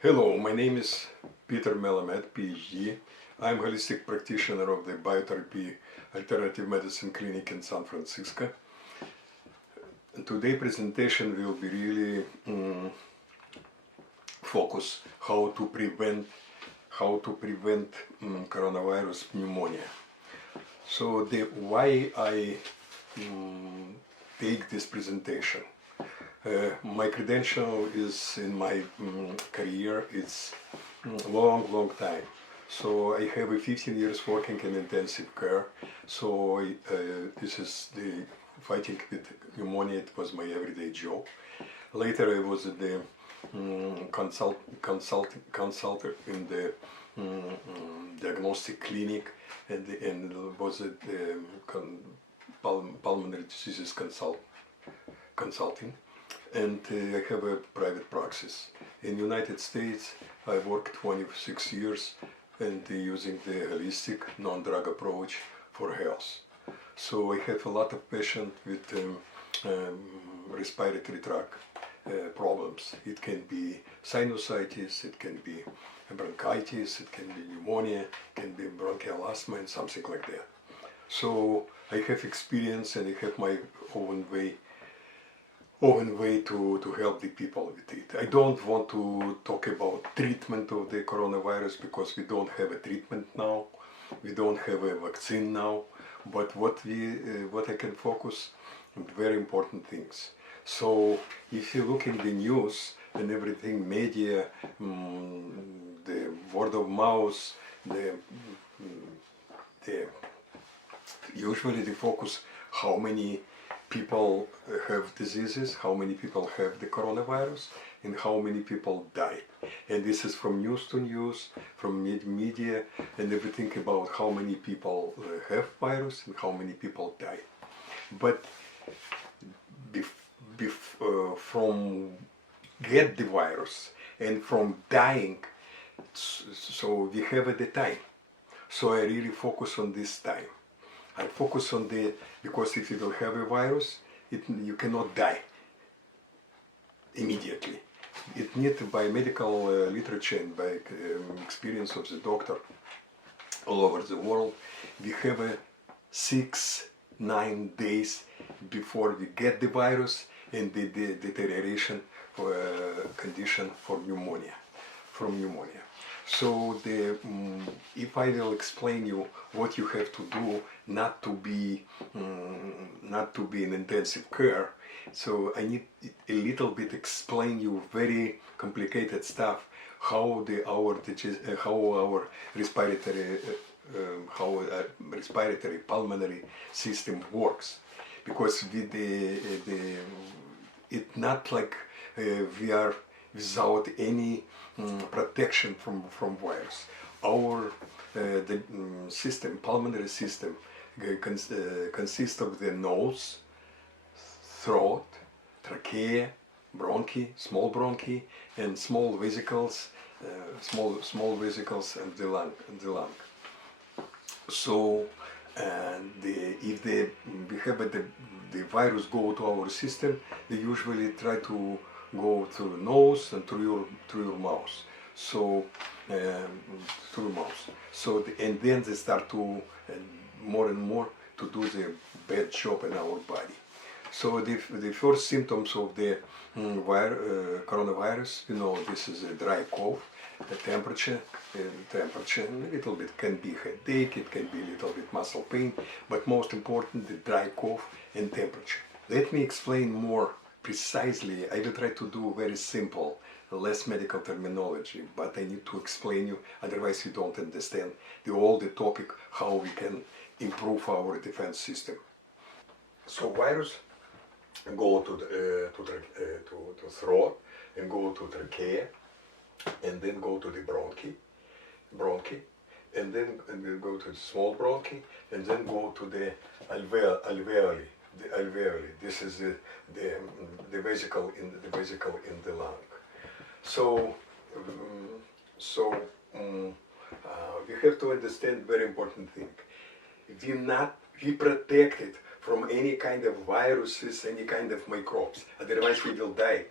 Hello, my name is Peter Melamed, PhD. I'm holistic practitioner of the Biotherapy Alternative Medicine Clinic in San Francisco. And today's presentation will be really focus how to prevent coronavirus pneumonia. So why I take this presentation. My credential is in my career, it's long time. So I have 15 years working in intensive care. So this is the fighting with pneumonia, it was my everyday job. Later I was the consultant in the diagnostic clinic and was at the pulmonary diseases consulting. And I have a private practice. In United States, I worked 26 years and using the holistic non-drug approach for health. So I have a lot of patients with respiratory tract problems. It can be sinusitis, it can be bronchitis, it can be pneumonia, it can be bronchial asthma and something like that. So I have experience and I have my own way to help the people with it. I don't want to talk about treatment of the coronavirus because we don't have a treatment now, we don't have a vaccine now, but what I can focus on very important things. So if you look in the news and everything, media, the word of mouth, usually they focus how many people have diseases, how many people have the coronavirus, and how many people die. And this is from news to news, from media, and everything about how many people have virus and how many people die. But from get the virus and from dying, so we have the time. So I really focus on this time. I focus on because if you don't have a virus, you cannot die immediately. It needs by medical literature and by experience of the doctor all over the world, we have 6-9 days before we get the virus and the deterioration for condition for pneumonia, from pneumonia. So if I will explain you what you have to do not to be in intensive care, so I need a little bit explain you very complicated stuff how our respiratory pulmonary system works, because it's not like we are without any protection from virus. Our pulmonary system consists of the nose, throat, trachea, bronchi, small bronchi, and small vesicles, small vesicles of the lung. So, if we have the virus go to our system, they usually try to go through the nose and through your mouth. So through your mouth. So and then they start to more and more to do the bad job in our body. So the first symptoms of the coronavirus, this is a dry cough, the temperature, a little bit can be headache, it can be a little bit muscle pain, but most important the dry cough and temperature. Let me explain more precisely. I will try to do very simple, less medical terminology, but I need to explain you, otherwise you don't understand all the topic how we can improve our defense system. So virus go to throat and go to trachea and then go to the bronchi, and then go to the small bronchi and then go to the alveoli. The alveoli. This is the vesicle in the lung. So we have to understand very important thing. We protected from any kind of viruses, any kind of microbes. Otherwise, we will die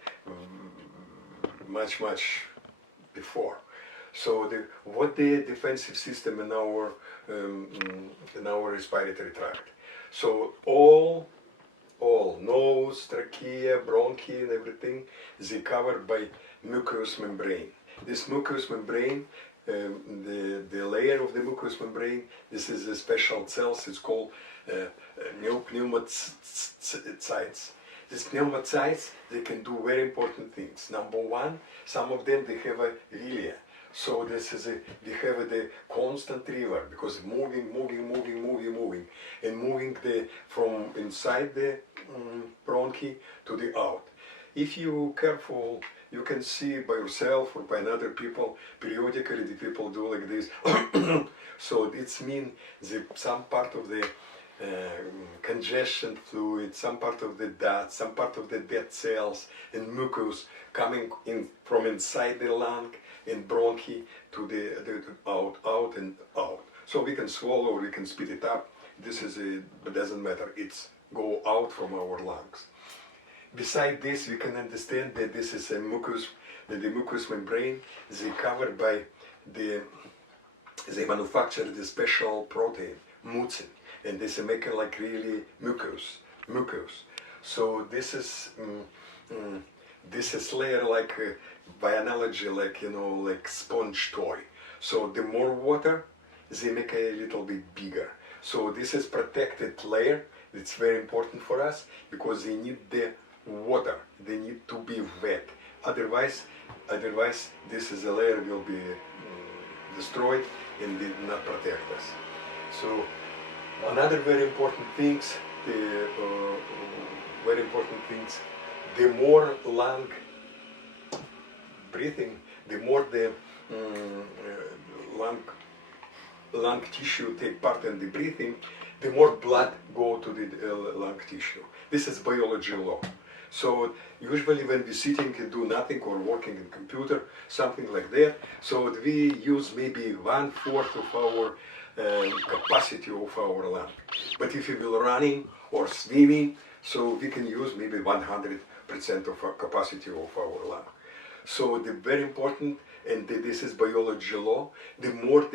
much before. So what the defensive system in our respiratory tract. So all nose, trachea, bronchi, and everything is covered by mucous membrane. This mucous membrane, the layer of the mucous membrane, this is a special cells. It's called pneumocytes. These pneumocytes, they can do very important things. Number one, some of them they have a villi. So this is we have the constant river because moving, and moving from inside the bronchi to the out. If you careful, you can see by yourself or by other people. Periodically, the people do like this. So it means some part of the congestion fluid, some part of the dust, some part of the dead cells and mucus coming in from inside the lung and bronchi to the out and out. So we can swallow or we can spit it up. This is it doesn't matter. It's go out from our lungs. Beside this, we can understand that this is a mucus. That the mucous membrane is covered by they manufacture the special protein mucin, and this is making like really mucus. So this is layer like by analogy, like like sponge toy. So the more water, they make a little bit bigger. So this is protected layer. It's very important for us because they need the water. They need to be wet. Otherwise, this is a layer will be destroyed and did not protect us. So another very important things, the more lung breathing, the more the lung tissue take part in the breathing, the more blood go to the lung tissue. This is biology law. So usually when we're sitting and do nothing or working in computer, something like that, so we use maybe 1/4 of our capacity of our lung. But if we will running or swimming, so we can use maybe 100% of our capacity of our lung. So the very important, and this is biology law, the more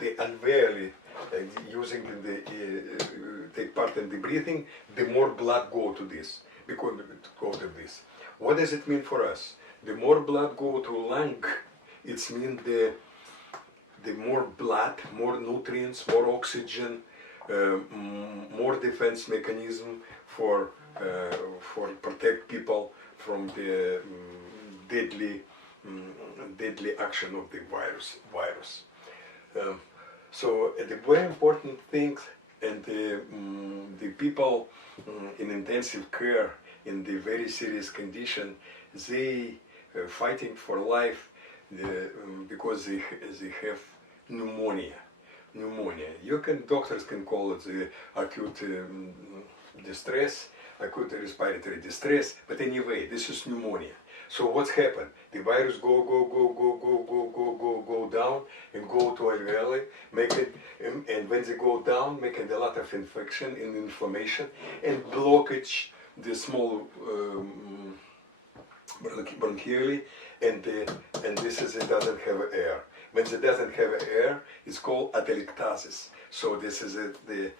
the alveoli using the take part in the breathing, the more blood go to this. Because go to this. What does it mean for us? The more blood go to lung, it means the more blood, more nutrients, more oxygen, more defense mechanism for protect people from the deadly action of the virus. So the very important things, and the people in intensive care in the very serious condition, they fighting for life because they have pneumonia. Doctors can call it the acute distress, acute respiratory distress, but anyway, this is pneumonia. So what's happened? The virus go down and go to alveoli, make it, and when they go down, making a lot of infection and inflammation and blockage the small bronchioli, and this is it doesn't have air. When it doesn't have air, it's called atelectasis. So this is the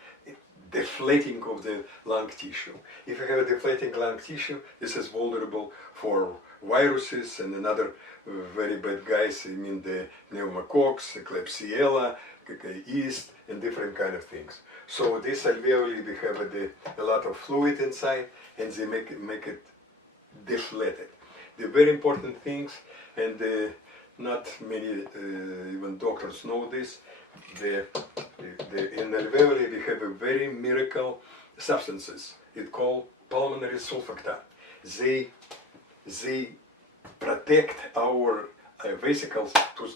deflating of the lung tissue. If you have a deflating lung tissue, this is vulnerable for viruses and another very bad guys. I mean the pneumococcus, Klebsiella, yeast, and different kind of things. So this alveoli, we have a lot of fluid inside, and they make it deflated. The very important things, and not many even doctors know this. In alveoli we have a very miracle substances. It's called pulmonary surfactant. They protect our vesicles to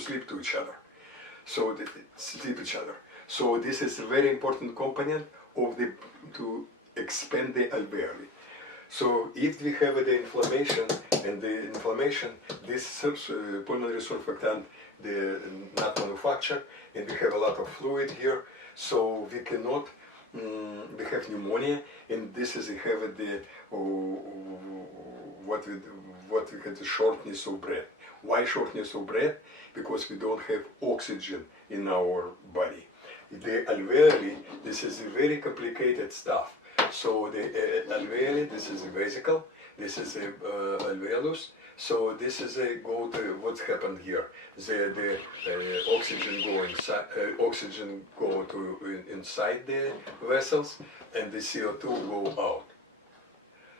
sleep to each other. So they sleep each other. So this is a very important component of to expand the alveoli. So if we have the inflammation, this pulmonary surfactant not manufactured, and we have a lot of fluid here, so we cannot. We have pneumonia, and this is have what we had the shortness of breath. Why shortness of breath? Because we don't have oxygen in our body. The alveoli, this is a very complicated stuff. So the alveoli, this is a vesicle, this is a alveolus. So this is a go to what's happened here. The oxygen go inside, oxygen go to inside the vessels, and the CO2 go out.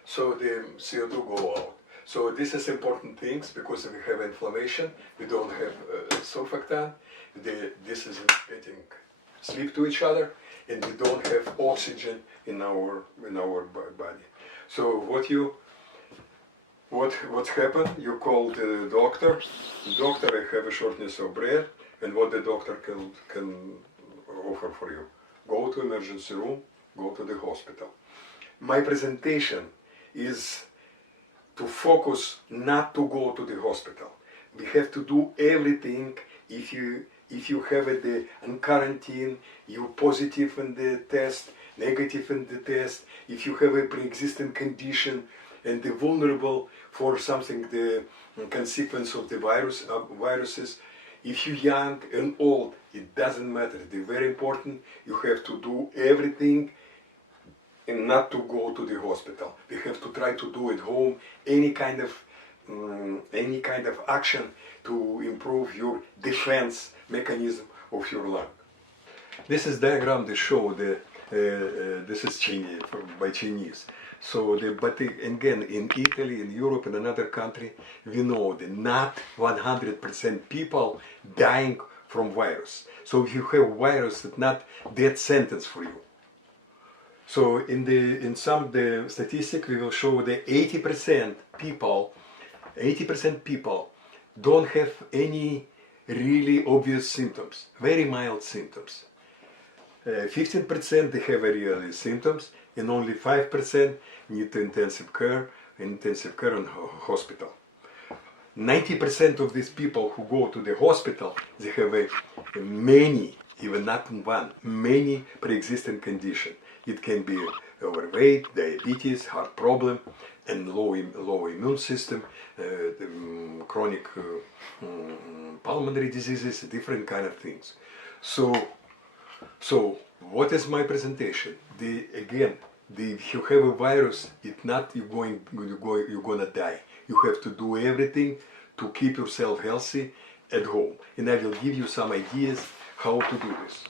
So the CO2 go out. So this is important things because we have inflammation. We don't have surfactant. This is getting sleep to each other, and we don't have oxygen in our body. So what's happened? You call the doctor. Doctor, I have a shortness of breath, and what the doctor can offer for you? Go to emergency room. Go to the hospital. My presentation is to focus not to go to the hospital. We have to do everything. If you have it in quarantine, you positive in the test, negative in the test. If you have a pre-existing condition and the vulnerable for something, the consequence of the viruses. If you're young and old, it doesn't matter. They're very important. You have to do everything and not to go to the hospital. We have to try to do at home any kind of action to improve your defense mechanism of your lung. This is diagram that show this is Chinese, by Chinese. So but again, in Italy, in Europe, in another country, we know that not 100% people dying from virus. So if you have virus, it's not death sentence for you. So in some the statistic we will show that 80% people don't have any really obvious symptoms, very mild symptoms. 15% they have real symptoms, and only 5% need intensive care in hospital. 90% of these people who go to the hospital, they have many, even not one, many pre-existing conditions. It can be overweight, diabetes, heart problem, and low immune system, chronic pulmonary diseases, different kind of things. So what is my presentation? If you have a virus, it's not you're gonna die. You have to do everything to keep yourself healthy at home, and I will give you some ideas how to do this.